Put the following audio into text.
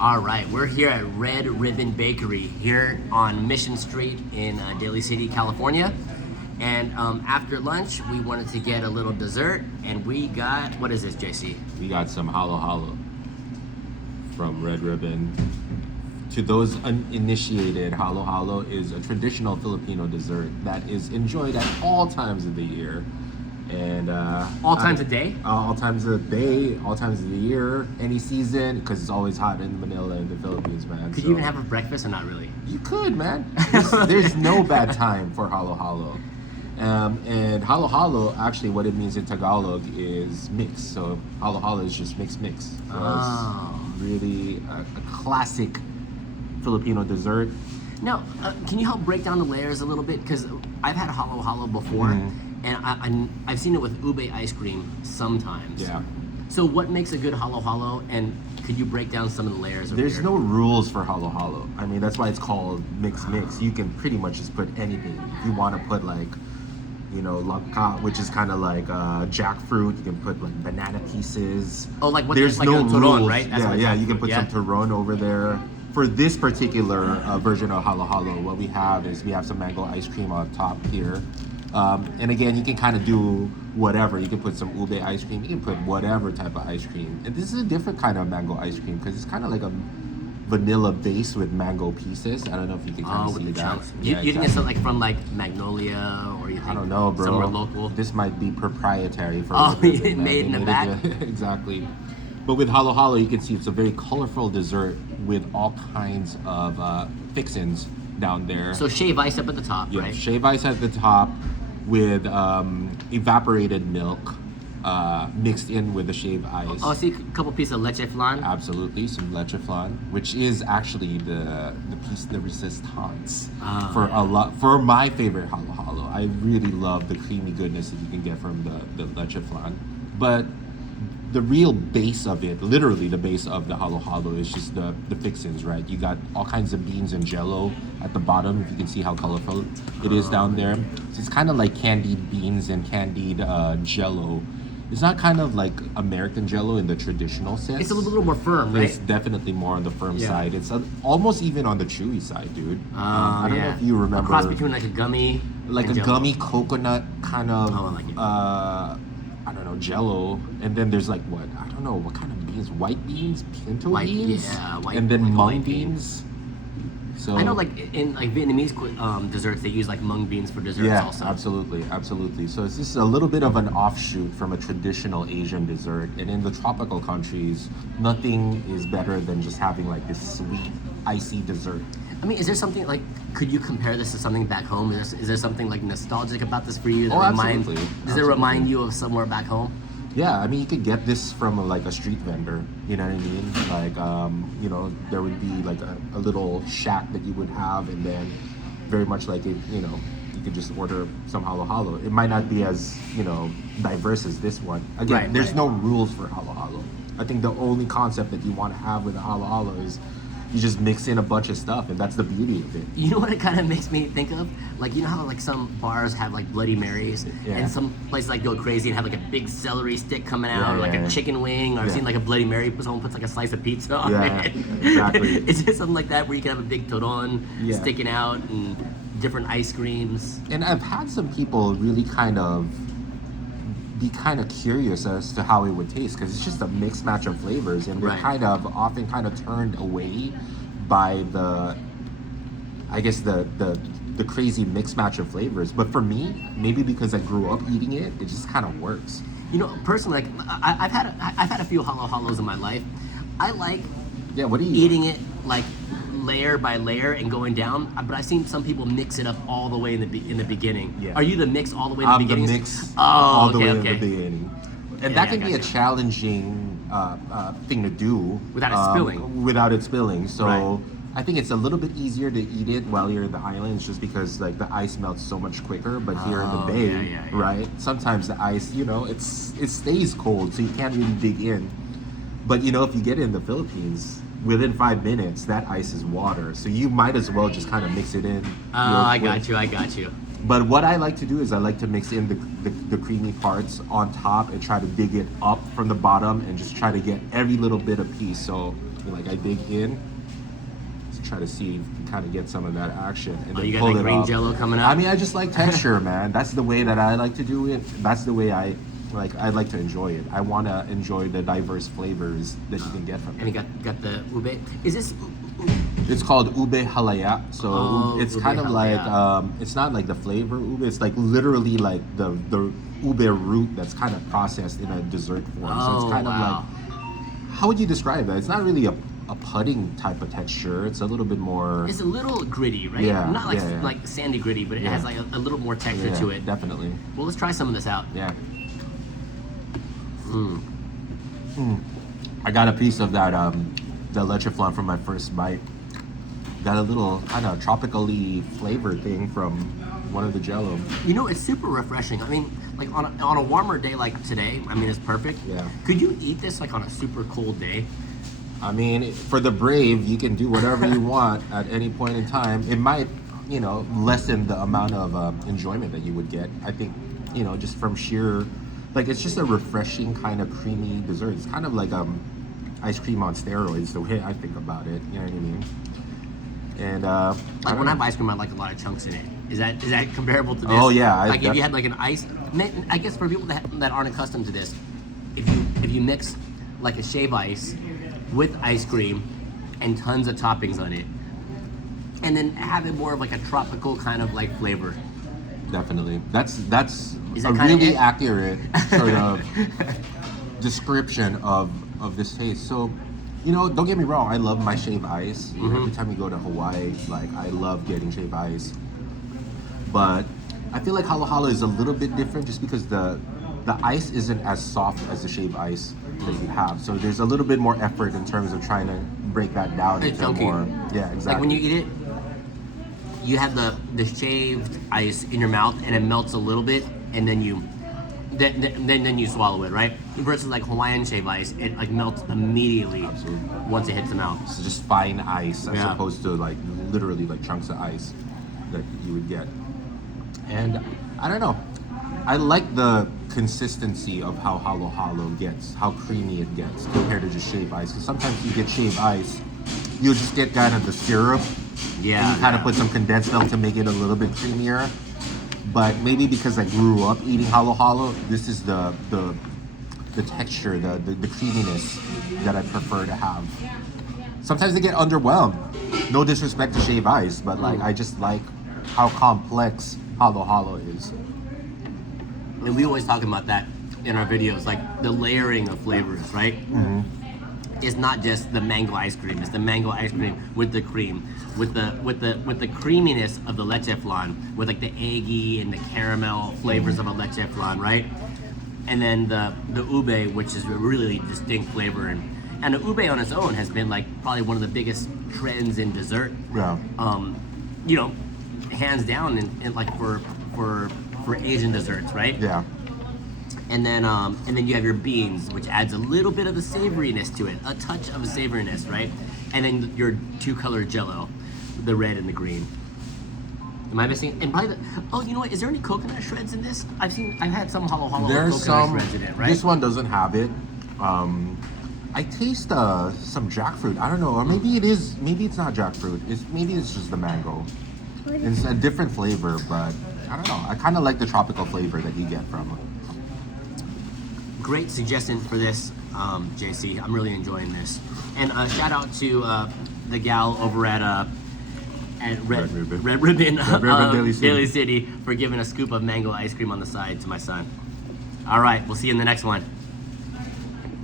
All right, we're here at Red Ribbon Bakery here on Mission Street in Daly City, California. And after lunch, we wanted to get a little dessert, and we got, what is this, JC? We got some halo halo from Red Ribbon. To those uninitiated, halo halo is a traditional Filipino dessert that is enjoyed at all times of the year. And All times a day? all times of the day, all times of the year, any season, because it's always hot in Manila and the Philippines, man. Could you even have a breakfast or not really? You could, man. There's no bad time for halo halo. And halo halo, actually, what it means in Tagalog is mix. So halo halo is just mix. So it's really a classic Filipino dessert. Now, can you help break down the layers a little bit? Because I've had halo halo before, and I've seen it with ube ice cream sometimes. Yeah. So what makes a good halo halo, and could you break down some of the layers over There's here? no rules for halo halo. I mean, that's why it's called mix. You can pretty much just put anything. If you want to put like, langka, which is kind of like jackfruit. You can put like banana pieces. Oh, like what? There's like no a turon, rules. right? That's what Yeah. jackfruit, You can put some turon over there. For this particular version of halo halo, what we have is we have some mango ice cream on top here. And again, you can kind of do whatever. You can put some ube ice cream. You can put whatever type of ice cream. And this is a different kind of mango ice cream because it's kind of like a vanilla base with mango pieces. I don't know if you can kind of see with the that. chunks. You think it's like from like Magnolia, or you think I don't know, bro. somewhere local? This might be proprietary for Oh, Red Ribbon, man. made in They the made back? it- exactly. But with halo halo, you can see it's a very colorful dessert with all kinds of fixins down there. So shave ice up at the top, Yeah, right? shave ice at the top with evaporated milk mixed in with the shaved ice. Oh, I see a couple pieces of leche flan. Absolutely, some leche flan, which is actually the piece de resistance for my favorite halo halo. I really love the creamy goodness that you can get from the leche flan. But the real base of it, literally the base of the halo halo, is just the fixins, right? You got all kinds of beans and jello at the bottom, if you can see how colorful it is down there. So it's kind of like candied beans and candied jello. It's not kind of like American jello in the traditional sense. It's a little more firm, But right? it's definitely more on the firm Yeah. side. It's almost even on the chewy side, dude. I don't know if you remember. A cross between like a gummy, Like and a Jell-O. gummy coconut kind of, Oh, I like it. I don't know, jello. And then there's like what? I don't know, what kind of beans? White beans? Pinto beans? Yeah, white- And then like mung white beans. So I know, like in like Vietnamese desserts, they use like mung beans for desserts yeah, also. absolutely. So it's just a little bit of an offshoot from a traditional Asian dessert. And in the tropical countries, nothing is better than just having like this sweet, icy dessert. I mean, is there something like? Could you compare this to something back home? Is there something like nostalgic about this for you? That Absolutely. Does it remind you of somewhere back home? Yeah, I mean, you could get this from like a street vendor. You know what I mean? Like, there would be like a little shack that you would have, and then very much like it, you could just order some halo halo. It might not be as diverse as this one. Again, Right, there's right. no rules for halo halo. I think the only concept that you want to have with a halo halo is you just mix in a bunch of stuff, and that's the beauty of it. You know what it kind of makes me think of? Like, you know how like some bars have like Bloody Marys, Yeah. and some places like go crazy and have like a big celery stick coming out, or like yeah. a chicken wing, or I've Yeah. seen like a Bloody Mary, someone puts like a slice of pizza on Yeah, it. exactly. Is there something like that where you can have a big turon Yeah. sticking out and different ice creams? And I've had some people really kind of be kind of curious as to how it would taste, because it's just a mixed match of flavors, and they're Right. often turned away by the crazy mixed match of flavors. But for me, maybe because I grew up eating it, it just kind of works. You know, personally, like I've had a few halo halos in my life. I like Yeah, what do you eating it like layer by layer and going down, but I've seen some people mix it up all the way in the beginning. Yeah. Are you the mix all the way in the I'm the beginning? mix Oh, all the okay, way okay. in the beginning. And Yeah, that can be a gotcha. challenging thing to do Without it spilling. Without it spilling. So Right. I think it's a little bit easier to eat it while you're in the islands, just because like the ice melts so much quicker. But here in the Oh, bay, yeah. right? Sometimes the ice, it stays cold, so you can't really dig in. But if you get it in the Philippines, within 5 minutes, that ice is water. So you might as well just kind of mix it in. I got you. But what I like to do is I like to mix in the creamy parts on top and try to dig it up from the bottom and just try to get every little bit of piece. So like I dig in to try to see if you can kind of get some of that action and then you got pull that it green up. jello coming up? I mean, I just like texture, man. That's the way that I like to do it. That's the way I like to enjoy it. I want to enjoy the diverse flavors that you can get from it. And you got the ube. Is this? It's called ube halaya. So it's ube kind of like halaya. it's not like the flavor ube. It's like literally like the ube root that's kind of processed in a dessert form. So it's kind of like, how would you describe that? It's not really a pudding type of texture. It's a little bit more. It's a little gritty, right? Yeah, Not like yeah. like sandy gritty, but it has like a little more texture to it. Definitely. Well, let's try some of this out. Yeah. I got a piece of that the leche flan from my first bite. Got a little kind of tropically flavored thing from one of the jello. You know, it's super refreshing. I mean, like on a warmer day like today, I mean, it's perfect. Yeah. Could you eat this like on a super cold day? I mean, for the brave, you can do whatever you want at any point in time. It might, lessen the amount of enjoyment that you would get. I think, just from sheer, like, it's just a refreshing kind of creamy dessert. It's kind of like ice cream on steroids, the way I think about it. You know what I mean? And Like when I have ice cream, I like a lot of chunks in it. Is that comparable to this? Oh, yeah, Like if you had like an ice, I guess for people that aren't accustomed to this, if you mix like a shave ice with ice cream and tons of toppings on it, and then have it more of like a tropical kind of like flavor. Definitely. That's Is that a kinda really it? accurate sort of description of this taste. So, don't get me wrong, I love my shaved ice. Every time you go to Hawaii, like I love getting shaved ice. But I feel like halo halo is a little bit different just because the ice isn't as soft as the shaved ice that you have. So there's a little bit more effort in terms of trying to break that down It's into chunky. more. Yeah, exactly. Like when you eat it, you have the shaved ice in your mouth and it melts a little bit, and then you swallow it, right? Versus like Hawaiian shaved ice, it like melts immediately. Absolutely. Once it hits the mouth. It's just fine ice as Yeah. opposed to like literally like chunks of ice that you would get. And I don't know. I like the consistency of how halo halo gets, how creamy it gets compared to just shaved ice. Because sometimes you get shaved ice, you'll just get kind of the syrup. Yeah. And you kind of put some condensed milk to make it a little bit creamier. But maybe because I grew up eating halo halo, this is the texture, the creaminess that I prefer to have. Sometimes they get underwhelmed. No disrespect to shaved ice, but like I just like how complex halo halo is. And we always talk about that in our videos, like the layering of flavors, right? It's not just the mango ice cream. It's the mango ice cream with the cream, with the creaminess of the leche flan, with like the eggy and the caramel flavors of a leche flan, right? And then the ube, which is a really distinct flavor, and the ube on its own has been like probably one of the biggest trends in dessert. Yeah. Hands down in like for Asian desserts, right? Yeah. And then you have your beans, which adds a little bit of a savoriness to it, a touch of a savoriness, right? And then your two-color Jello, the red and the green. Am I missing? And probably you know what? Is there any coconut shreds in this? I've had some halo halo with There's coconut some. shreds in it, right? This one doesn't have it. I taste some jackfruit. I don't know, or maybe it is. Maybe it's not jackfruit. Maybe it's just the mango. It's a different flavor, but I don't know. I kind of like the tropical flavor that you get from it. Great suggestion for this, JC. I'm really enjoying this. And shout out to the gal over at Red Ribbon Daly City for giving a scoop of mango ice cream on the side to my son. All right, we'll see you in the next one.